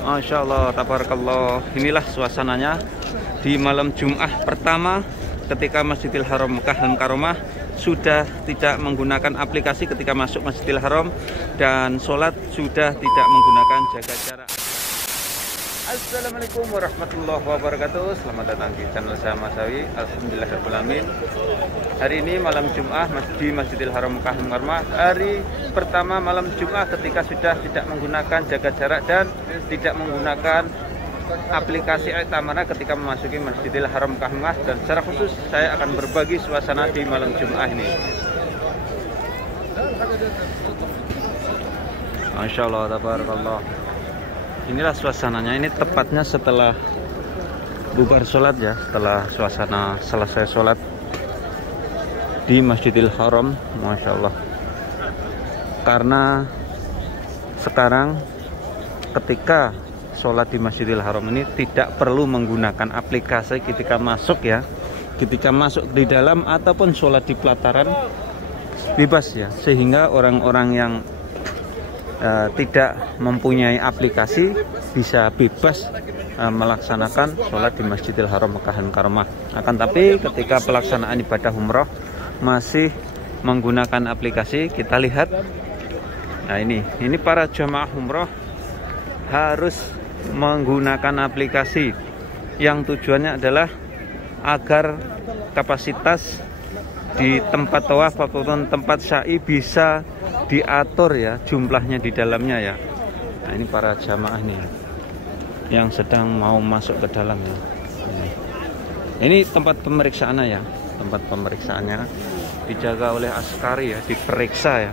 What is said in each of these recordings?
Masya Allah, tabarakallah. Inilah suasananya di malam Jum'ah pertama ketika Masjidil Haram Mekah Al-Mukarramah sudah tidak menggunakan aplikasi ketika masuk Masjidil Haram, dan sholat sudah tidak menggunakan jaga jarak. Assalamualaikum warahmatullahi wabarakatuh. Selamat datang di channel saya Mas Sawi. Alhamdulillahirrahmanirrahim. Hari ini malam Jum'ah di Masjidil Haram Mekah Al-Mukarramah, hari pertama malam Jum'ah ketika sudah tidak menggunakan jaga jarak dan tidak menggunakan aplikasi I'tamara ketika memasuki Masjidil Haram Mekah Al-Mukarramah. Dan secara khusus saya akan berbagi suasana di malam Jum'ah ini. Masya Allah, tabarakallah. Inilah suasananya. Ini tepatnya setelah bubar sholat ya, setelah suasana selesai sholat di Masjidil Haram. Masya Allah. Karena sekarang ketika sholat di Masjidil Haram ini tidak perlu menggunakan aplikasi ketika masuk ya, ketika masuk di dalam ataupun sholat di pelataran bebas ya, sehingga orang-orang yang tidak mempunyai aplikasi bisa bebas melaksanakan sholat di Masjidil Haram Mekah Al-Mukarramah. Akan tapi ketika pelaksanaan ibadah umroh masih menggunakan aplikasi, kita lihat. Nah ini para jamaah umroh harus menggunakan aplikasi yang tujuannya adalah agar kapasitas di tempat tawaf ataupun tempat sa'i bisa diatur ya, jumlahnya di dalamnya ya. Nah ini para jamaah nih yang sedang mau masuk ke dalam ya. Ini tempat pemeriksaannya ya, tempat pemeriksaannya dijaga oleh askari ya, diperiksa ya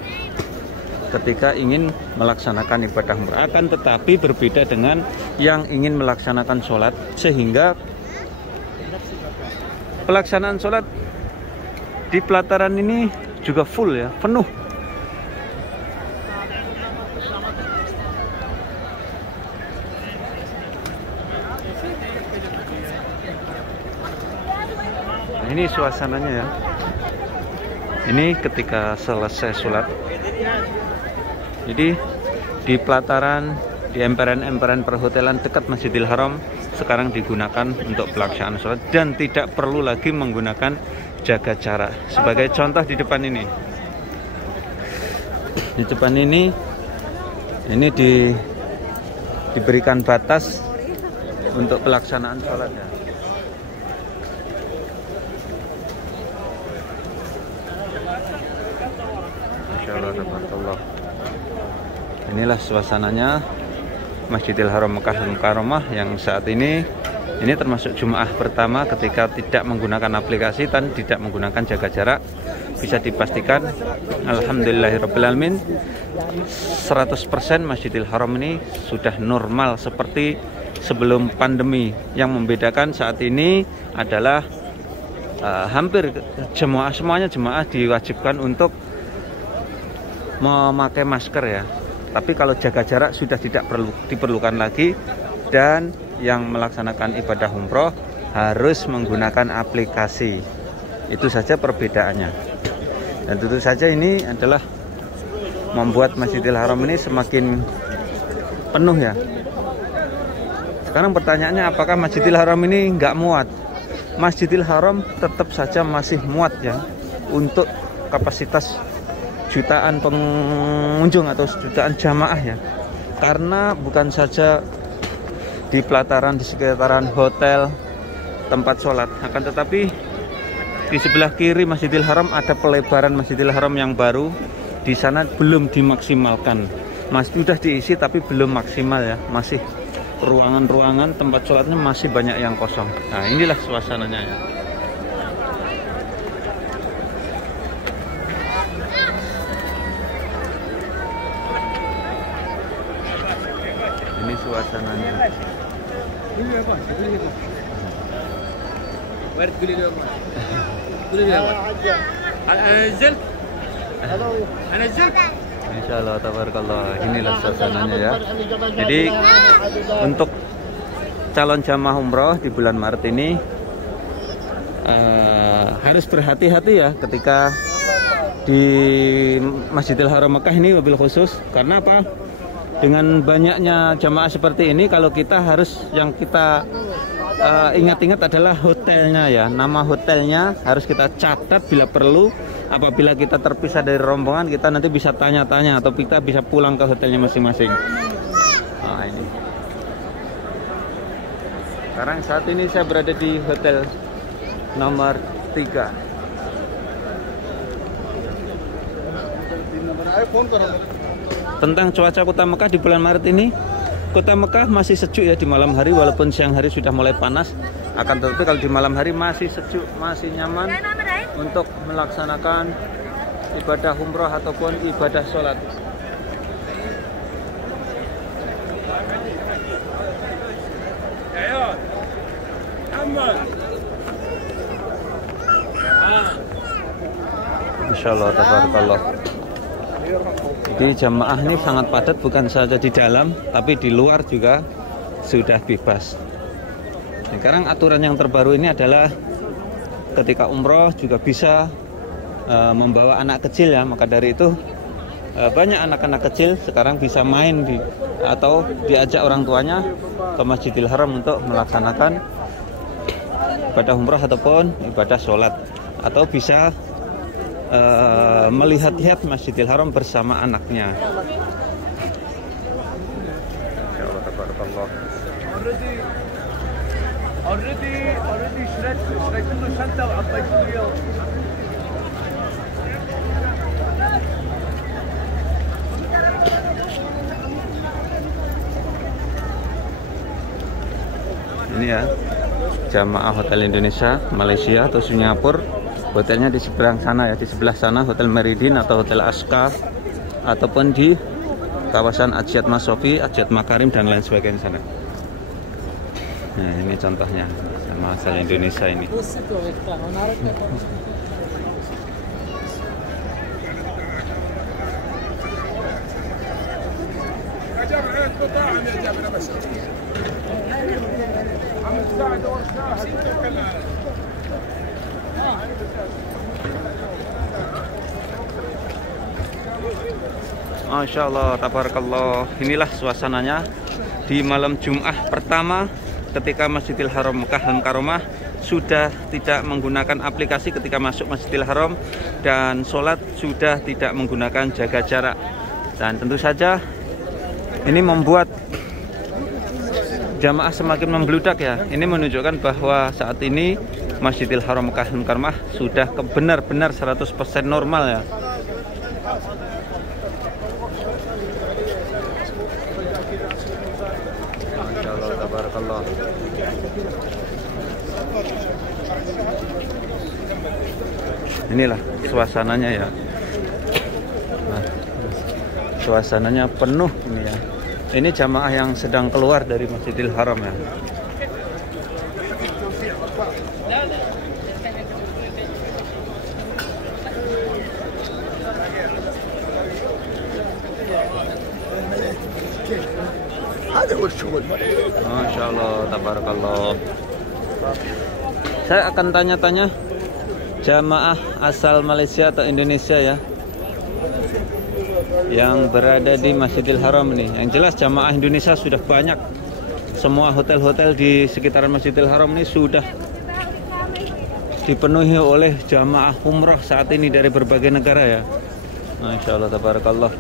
ketika ingin melaksanakan ibadah umrah. Akan tetapi berbeda dengan yang ingin melaksanakan sholat, sehingga pelaksanaan sholat di pelataran ini juga full ya, penuh. Nah, ini suasananya ya. Ini ketika selesai sholat. Jadi di pelataran, di emperan-emperan perhotelan dekat Masjidil Haram sekarang digunakan untuk pelaksanaan sholat dan tidak perlu lagi menggunakan jaga jarak. Sebagai contoh di depan ini. Di depan ini diberikan batas untuk pelaksanaan sholatnya. Masya Allah, tabarakallah. Inilah suasananya Masjidil Haram Mekah Al-Mukarramah yang saat ini termasuk Jum'ah pertama ketika tidak menggunakan aplikasi dan tidak menggunakan jaga jarak. Bisa dipastikan alhamdulillahirrabbilalamin 100% Masjidil Haram ini sudah normal seperti sebelum pandemi. Yang membedakan saat ini adalah hampir semuanya jemaah diwajibkan untuk memakai masker ya. Tapi kalau jaga jarak sudah tidak diperlukan lagi, dan yang melaksanakan ibadah umroh harus menggunakan aplikasi. Itu saja perbedaannya. Dan tentu saja ini adalah membuat Masjidil Haram ini semakin penuh ya. Sekarang pertanyaannya, apakah Masjidil Haram ini nggak muat? Masjidil Haram tetap saja masih muat ya, untuk kapasitas jutaan pengunjung atau jutaan jamaah ya. Karena bukan saja di pelataran, di sekitaran hotel, tempat sholat, akan tetapi di sebelah kiri Masjidil Haram ada pelebaran Masjidil Haram yang baru. Di sana belum dimaksimalkan, masih sudah diisi tapi belum maksimal ya, masih ruangan-ruangan tempat sholatnya masih banyak yang kosong. Nah inilah suasananya ya. Ini suasananya. Insya Allah, tabarakallah. Inilah suasananya ya. Jadi untuk calon jamaah umroh di bulan Maret ini harus berhati-hati ya ketika di Masjidil Haram Mekah ini, wabil khusus. Karena apa? dengan banyaknya jamaah seperti ini, kalau kita harus yang kita ingat-ingat adalah hotelnya ya. Nama hotelnya harus kita catat bila perlu. Apabila kita terpisah dari rombongan, kita nanti bisa tanya-tanya atau kita bisa pulang ke hotelnya masing-masing. Nah, ini. Sekarang saat ini saya berada di hotel nomor 3. Tentang cuaca Kota Mekah di bulan Maret ini, Kota Mekah masih sejuk ya di malam hari, walaupun siang hari sudah mulai panas. Akan tetapi kalau di malam hari masih sejuk, masih nyaman untuk melaksanakan ibadah umroh ataupun ibadah sholat. Insyaallah, tabarakallah. Di jamaah ini sangat padat, bukan saja di dalam, tapi di luar juga sudah bebas. Sekarang aturan yang terbaru ini adalah ketika umroh juga bisa membawa anak kecil ya. Maka dari itu banyak anak-anak kecil sekarang bisa main atau diajak orang tuanya ke Masjidil Haram untuk melaksanakan ibadah umroh ataupun ibadah sholat, atau bisa melihat-lihat Masjidil Haram bersama anaknya. Insyaallah, tabarakallah. Already شريت له شنطه وعطيته اياه. Ini ya, jamaah Hotel Indonesia, Malaysia atau Singapura. Hotelnya di seberang sana ya, di sebelah sana Hotel Meridin atau Hotel Aska, ataupun di kawasan Ajiat Masofi, Ajiat Makarim dan lain sebagainya sana. Nah, ini contohnya sama asal Indonesia ini. Masya Allah, tabarakallah. Inilah suasananya di malam Jumat pertama ketika Masjidil Haram Mekah Al-Mukarramah sudah tidak menggunakan aplikasi ketika masuk Masjidil Haram, dan sholat sudah tidak menggunakan jaga jarak. Dan tentu saja ini membuat jamaah semakin membludak ya. Ini menunjukkan bahwa saat ini Masjidil Haram Mekah Al-Mukarramah sudah benar-benar 100% normal ya. Masyaallah, tabarakallah. Inilah suasananya ya. Nah, suasananya penuh ini ya. Ini jamaah yang sedang keluar dari Masjidil Haram ya. Masya Allah, tabarakallah. Saya akan tanya-tanya jamaah asal Malaysia atau Indonesia ya, yang berada di Masjidil Haram ini. Yang jelas jamaah Indonesia sudah banyak. Semua hotel-hotel di sekitaran Masjidil Haram ini sudah dipenuhi oleh jamaah umroh saat ini dari berbagai negara ya. Masya Allah, tabarakallah.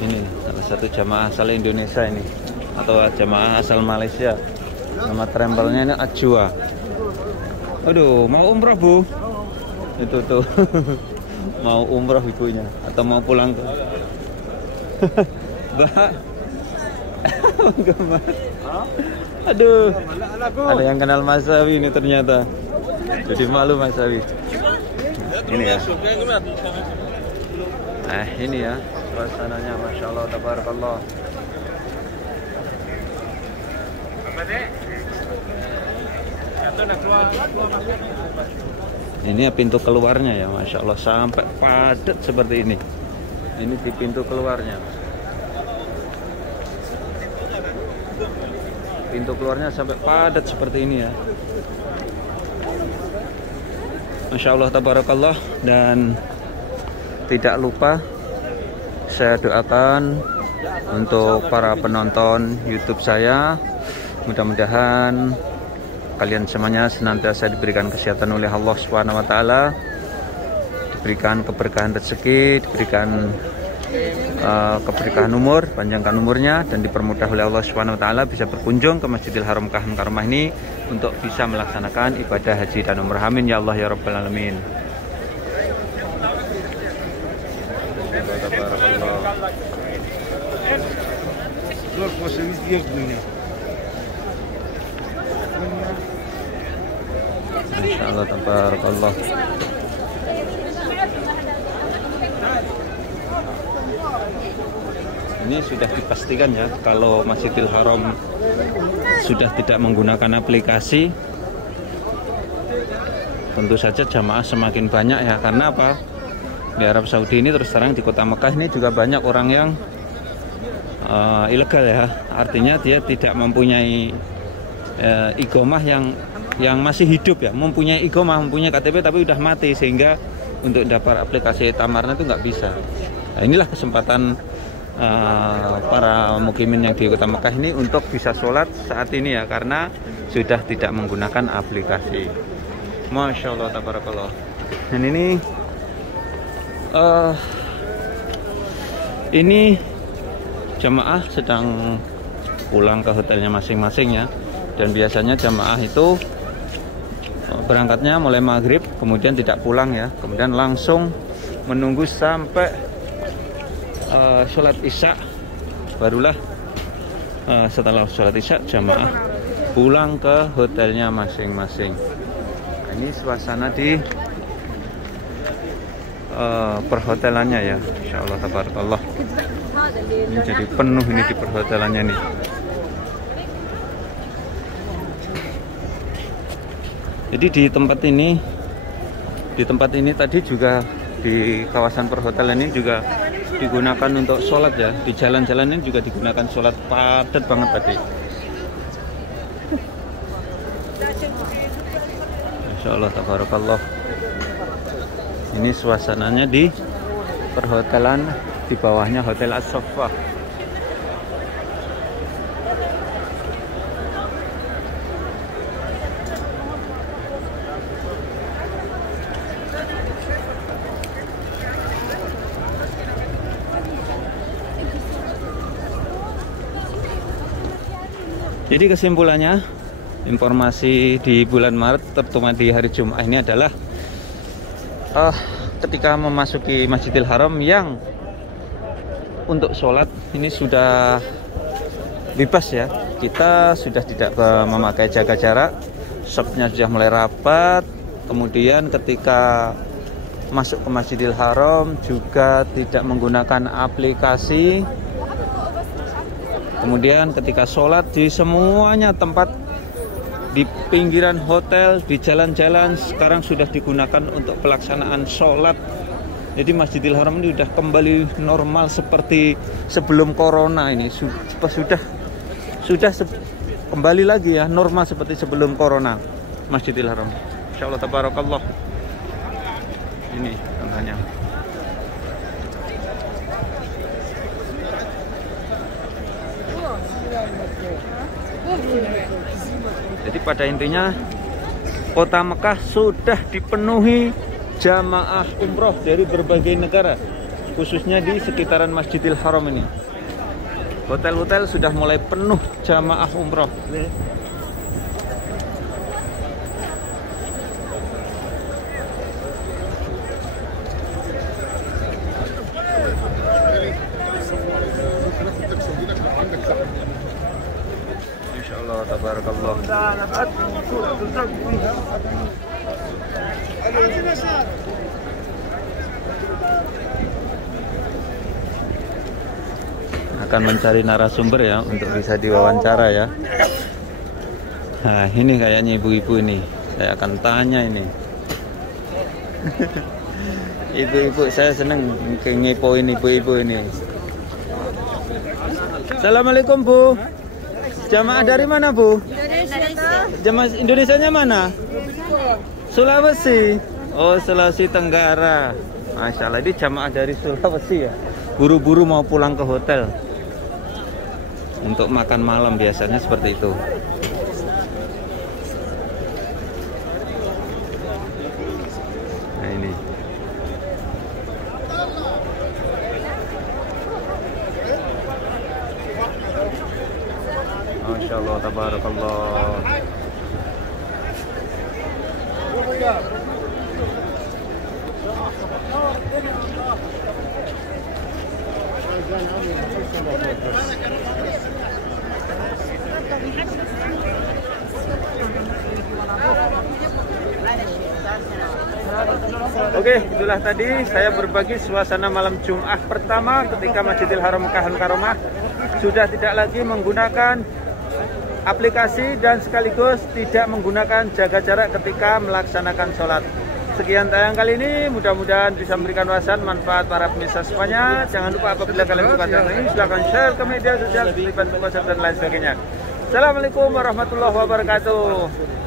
Ini salah satu jamaah asal Indonesia ini, atau jamaah asal Malaysia. Nama trempelnya ini Ajwa. Aduh, mau umroh Bu? Itu tuh. Mau umroh ibunya atau mau pulang ke Mbak? Aduh, ada yang kenal Mas Sawi ini ternyata. Jadi malu Mas Sawi. Ini ya. Ini ya suasananya, Masya Allah, tabarakallah. Ini ya pintu keluarnya ya, Masya Allah, sampai padat seperti ini. Ini di pintu keluarnya. Pintu keluarnya sampai padat seperti ini ya. Masya Allah, tabarakallah. Dan tidak lupa saya doakan untuk para penonton YouTube saya. Mudah-mudahan kalian semuanya senantiasa diberikan kesehatan oleh Allah Subhanahu wa taala, diberikan keberkahan rezeki, diberikan keberkahan umur, panjangkan umurnya, dan dipermudah oleh Allah Subhanahu wa taala bisa berkunjung ke Masjidil Haram Ka'bah Karomah ini untuk bisa melaksanakan ibadah haji dan umrah. Amin ya Allah ya rabbal alamin. Insyaallah tabarakallah. Ini sudah dipastikan ya, kalau Masjidil Haram sudah tidak menggunakan aplikasi, tentu saja jamaah semakin banyak ya. Karena apa? Di Arab Saudi ini terus terang di kota Mekah ini juga banyak orang yang ilegal ya. Artinya dia tidak mempunyai iqomah yang masih hidup ya, mempunyai iqomah, mempunyai KTP tapi udah mati, sehingga untuk dapat aplikasi tamarnya itu nggak bisa. Nah, inilah kesempatan para mukimin yang di kota Mekah ini untuk bisa sholat saat ini ya, karena sudah tidak menggunakan aplikasi. Masya Allah tabarakallah. Dan ini jamaah sedang pulang ke hotelnya masing-masing ya. Dan biasanya jamaah itu berangkatnya mulai maghrib, kemudian tidak pulang ya, kemudian langsung menunggu sampai sholat isya, barulah setelah sholat isya jamaah pulang ke hotelnya masing-masing. Nah, ini suasana di perhotelannya ya, insyaallah tabarakallah. Ini jadi penuh ini di perhotelannya nih. Jadi di tempat ini tadi juga di kawasan perhotelan ini juga digunakan untuk sholat ya. Di jalan-jalan ini juga digunakan sholat, padat banget tadi. Insyaallah tabarakallah. Ini suasananya di perhotelan, di bawahnya Hotel As-Saffah. Jadi kesimpulannya, informasi di bulan Maret, terutama di hari Jumat ini adalah ketika memasuki Masjidil Haram yang untuk sholat ini sudah bebas ya. Kita sudah tidak memakai jaga jarak, shopnya sudah mulai rapat. Kemudian ketika masuk ke Masjidil Haram juga tidak menggunakan aplikasi. Kemudian ketika sholat di semuanya tempat, di pinggiran hotel, di jalan-jalan sekarang sudah digunakan untuk pelaksanaan sholat. Jadi Masjidil Haram ini sudah kembali normal seperti sebelum corona ini. Sudah kembali lagi ya, normal seperti sebelum corona Masjidil Haram. Insyaallah tabarakallah. Ini contohnya. Jadi pada intinya kota Mekah sudah dipenuhi jamaah umroh dari berbagai negara, khususnya di sekitaran Masjidil Haram ini. Hotel-hotel sudah mulai penuh jamaah umroh. Insyaallah tabarakallah. Akan mencari narasumber ya untuk bisa diwawancara ya. Nah ini kayaknya ibu-ibu ini, saya akan tanya ini. Ibu-ibu, saya seneng ngepoin ibu-ibu ini. Assalamualaikum Bu. Jamaah dari mana Bu? Indonesia. Jamaah Indonesianya mana? Sulawesi. Oh Sulawesi Tenggara. Masya Allah, ini jamaah dari Sulawesi ya. Buru-buru mau pulang ke hotel. Untuk makan malam biasanya seperti itu. Nah ini. Masya Allah, tabarakallah. Oke, itulah tadi saya berbagi suasana malam Jumat pertama ketika Masjidil Haram Mekah Al-Mukarramah sudah tidak lagi menggunakan aplikasi dan sekaligus tidak menggunakan jaga jarak ketika melaksanakan sholat. Sekian tayang kali ini, mudah-mudahan bisa memberikan wawasan manfaat para pemirsa semuanya. Jangan lupa apabila kalian suka channel ini, silahkan share ke media sosial, berikan komentar dan lain sebagainya. Assalamualaikum warahmatullahi wabarakatuh.